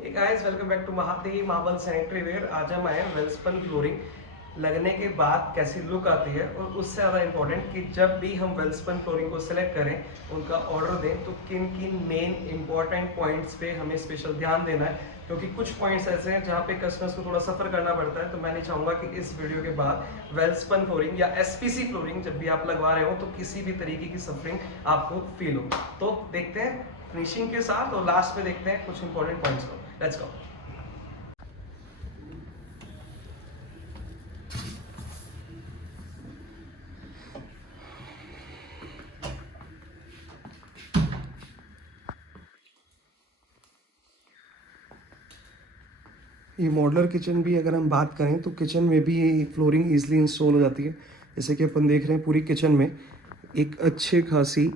Hey guys, welcome back to Mahadev marble sanitary ware. आज हम आए हैं वेलस्पन फ्लोरिंग लगने के बाद कैसी लुक आती है, और उससे ज़्यादा इम्पोर्टेंट कि जब भी हम वेलस्पन फ्लोरिंग को सिलेक्ट करें, उनका ऑर्डर दें, तो किन किन मेन इंपॉर्टेंट पॉइंट्स पे हमें स्पेशल ध्यान देना है। क्योंकि कुछ पॉइंट्स ऐसे हैं जहाँ पे कस्टमर्स को थोड़ा सफ़र करना पड़ता है। तो मैं नहीं चाहूँगा कि इस वीडियो के बाद वेलस्पन फ्लोरिंग या एसपीसी फ्लोरिंग जब भी आप लगवा रहे हो तो किसी भी तरीके की सफरिंग आपको फील हो। तो देखते हैं फिनिशिंग के साथ, और लास्ट में देखते हैं कुछ इंपॉर्टेंट पॉइंट्स को। Let's go. ये मॉडलर किचन भी अगर हम बात करें तो किचन में भी ये फ्लोरिंग ईजिली इंस्टॉल हो जाती है। जैसे कि अपन देख रहे हैं पूरी किचन में एक अच्छे खासी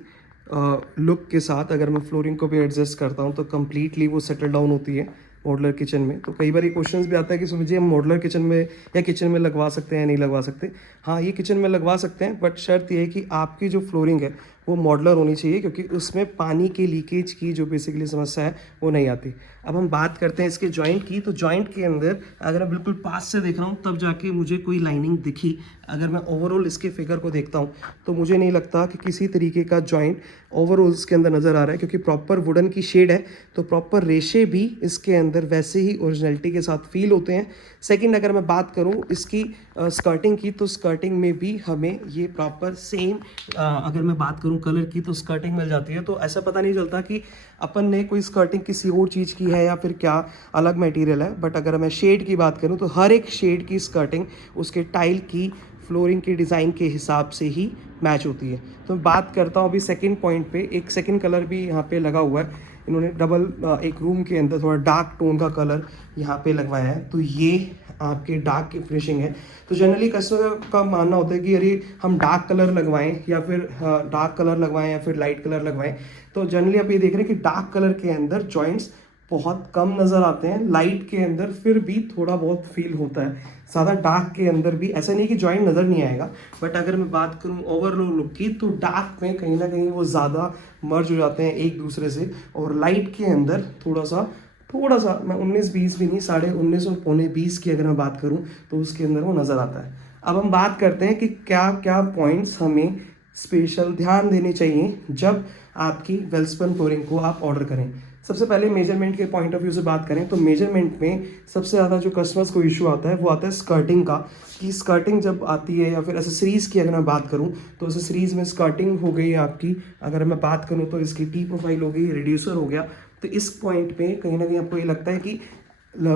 लुक के साथ अगर मैं फ्लोरिंग को भी एडजस्ट करता हूँ तो कम्प्लीटली वो सेटल डाउन होती है मॉडलर किचन में। तो कई बार ये क्वेश्चंस भी आता है कि सुमित जी हम मॉडलर किचन में या किचन में लगवा सकते हैं या नहीं लगवा सकते। हाँ, ये किचन में लगवा सकते हैं, बट शर्त ये है कि आपकी जो फ्लोरिंग है वो मॉडलर होनी चाहिए, क्योंकि उसमें पानी के लीकेज की जो बेसिकली समस्या है वो नहीं आती। अब हम बात करते हैं इसके जॉइंट की। तो जॉइंट के अंदर अगर मैं बिल्कुल पास से देख रहा हूँ तब जाके मुझे कोई लाइनिंग दिखी। अगर मैं ओवरऑल इसके फिगर को देखता हूँ तो मुझे नहीं लगता कि किसी तरीके का जॉइंट ओवरऑल इसके अंदर नज़र आ रहा है, क्योंकि प्रॉपर वुडन की शेड है तो प्रॉपर रेशे भी इसके अंदर वैसे ही ओरिजिनलिटी के साथ फील होते हैं। सेकंड, अगर मैं बात करूँ इसकी स्कर्टिंग की, तो स्कर्टिंग में भी हमें ये प्रॉपर सेम अगर मैं बात करूँ कलर की तो स्कर्टिंग मिल जाती है। तो ऐसा पता नहीं चलता कि अपन ने कोई स्कर्टिंग किसी और चीज़ की है या फिर क्या अलग मटेरियल है। बट अगर मैं शेड की बात करूँ तो हर एक शेड की स्कर्टिंग उसके टाइल की फ्लोरिंग के डिज़ाइन के हिसाब से ही मैच होती है। तो मैं बात करता हूँ अभी सेकंड पॉइंट पे। एक सेकंड कलर भी यहाँ पे लगा हुआ है। इन्होंने डबल एक रूम के अंदर थोड़ा डार्क टोन का कलर यहाँ पे लगवाया है, तो ये आपके डार्क की फिनिशिंग है। तो जनरली कस्टमर का मानना होता है कि अरे हम डार्क कलर लगवाएं या फिर डार्क कलर लगवाएं या फिर लाइट कलर लगवाएं। तो जनरली आप ये देख रहे हैं कि डार्क कलर के अंदर जॉइंट्स बहुत कम नज़र आते हैं, लाइट के अंदर फिर भी थोड़ा बहुत फील होता है। ज़्यादा डार्क के अंदर भी ऐसा नहीं कि जॉइंट नज़र नहीं आएगा, बट अगर मैं बात करूँ ओवरऑल लुक की तो डार्क में कहीं ना कहीं वो ज़्यादा मर्ज हो जाते हैं एक दूसरे से, और लाइट के अंदर थोड़ा सा मैं 19-20 भी नहीं, 19.5 और 19.25 की अगर मैं बात करूँ तो उसके अंदर वो नज़र आता है। अब हम बात करते हैं कि क्या क्या पॉइंट्स हमें स्पेशल ध्यान देने चाहिए जब आपकी वेलस्पन फ्लोरिंग को आप ऑर्डर करें। सबसे पहले मेजरमेंट के पॉइंट ऑफ व्यू से बात करें तो मेजरमेंट में सबसे ज़्यादा जो कस्टमर्स को इशू आता है वो आता है स्कर्टिंग का, कि स्कर्टिंग जब आती है, या फिर एसेसरीज़ की अगर मैं बात करूं तो एसेसरीज़ में स्कर्टिंग हो गई आपकी। अगर मैं बात करूं तो इसकी टी प्रोफाइल हो गई, रिड्यूसर हो गया। तो इस पॉइंट पे कहीं ना कहीं आपको ये लगता है कि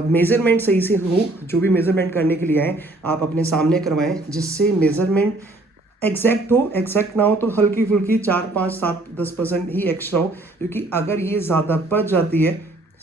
मेजरमेंट सही से हो। जो भी मेजरमेंट करने के लिए आए आप अपने सामने करवाएं, जिससे मेजरमेंट एग्जैक्ट हो। एग्जैक्ट ना हो तो हल्की फुल्की 4, 5, 7, 10% ही एक्स्ट्रा हो, क्योंकि अगर ये ज़्यादा बच जाती है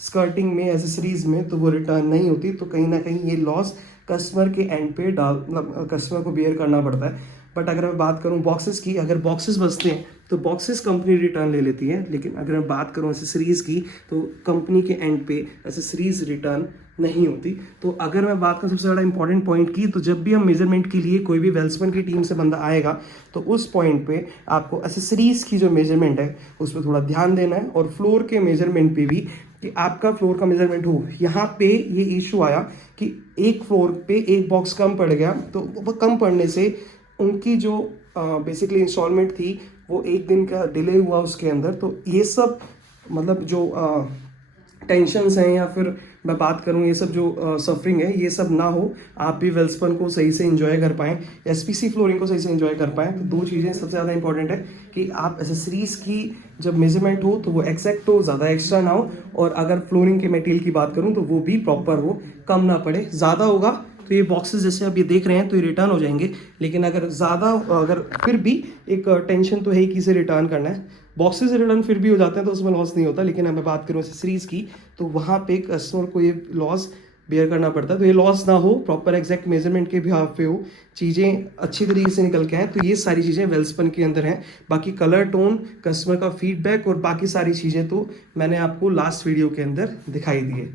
स्कर्टिंग में, एसेसरीज में, तो वो रिटर्न नहीं होती। तो कहीं ना कहीं ये लॉस कस्टमर के एंड पे मतलब कस्टमर को बियर करना पड़ता है। बट अगर मैं बात करूँ बॉक्सेस की, अगर बॉक्सेस बचते हैं तो बॉक्सेस कंपनी रिटर्न ले लेती है। लेकिन अगर मैं बात करूँ एसेसरीज की तो कंपनी के एंड पे एसेसरीज रिटर्न नहीं होती। तो अगर मैं बात करूँ सबसे ज़्यादा इंपॉर्टेंट पॉइंट की, तो जब भी हम मेजरमेंट के लिए कोई भी वेलस्पन की टीम से बंदा आएगा तो उस पॉइंट पे आपको एसेसरीज की जो मेजरमेंट है उस पर थोड़ा ध्यान देना है, और फ्लोर के मेजरमेंट पे भी कि आपका फ्लोर का मेजरमेंट हो। यहाँ पे ये इशू आया कि एक फ्लोर पे एक बॉक्स कम पड़ गया, तो वो कम पड़ने से उनकी जो बेसिकली इंस्टॉलमेंट थी वो एक दिन का डिले हुआ उसके अंदर। तो ये सब मतलब जो टेंशन्स हैं, या फिर मैं बात करूं ये सब जो सफरिंग है, ये सब ना हो, आप भी वेल्सपन को सही से एंजॉय कर पाएँ, एसपीसी फ्लोरिंग को सही से एंजॉय कर पाएँ। तो दो चीज़ें सबसे ज़्यादा इंपॉर्टेंट है कि आप एसेसरीज की जब मेजरमेंट हो तो वो एक्जैक्ट हो, ज़्यादा एक्स्ट्रा ना हो, और अगर फ्लोरिंग के मटेरियल की बात करूँ तो वो भी प्रॉपर हो, कम ना पड़े। ज़्यादा होगा तो ये बॉक्सेस जैसे आप ये देख रहे हैं तो ये रिटर्न हो जाएंगे, लेकिन अगर फिर भी एक टेंशन तो है ही कि इसे रिटर्न करना है। बॉक्सेस रिटर्न फिर भी हो जाते हैं तो उसमें लॉस नहीं होता, लेकिन मैं बात करूँ एसेसरीज की तो वहाँ पे कस्टमर को ये लॉस बेयर करना पड़ता है। तो ये लॉस ना हो, प्रॉपर एग्जैक्ट मेजरमेंट के बिहाफ पे हो, चीज़ें अच्छी तरीके से निकल के आए, तो ये सारी चीज़ें वेल्सपन के अंदर हैं। बाकी कलर टोन, कस्टमर का फीडबैक और बाकी सारी चीज़ें तो मैंने आपको लास्ट वीडियो के अंदर दिखाई दी है।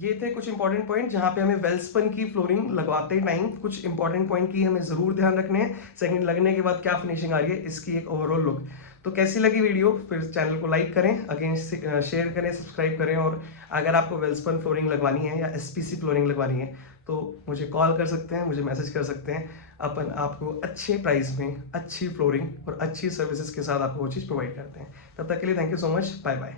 ये थे कुछ इंपॉर्टेंट पॉइंट जहाँ पे हमें वेल्सपन की फ्लोरिंग लगवाते टाइम कुछ इंपॉर्टेंट पॉइंट की हमें ज़रूर ध्यान रखने हैं। सेकंड, लगने के बाद क्या फिनिशिंग आ रही है, इसकी एक ओवरऑल लुक। तो कैसी लगी वीडियो, फिर चैनल को लाइक करें, अगेन शेयर करें, सब्सक्राइब करें। और अगर आपको वेल्सपन फ्लोरिंग लगवानी है या एसपीसी फ्लोरिंग लगवानी है तो मुझे कॉल कर सकते हैं, मुझे मैसेज कर सकते हैं। अपन आपको अच्छे प्राइस में अच्छी फ्लोरिंग और अच्छी सर्विसेज के साथ आपको वो चीज़ प्रोवाइड करते हैं। तब तक के लिए thank you so much, bye bye.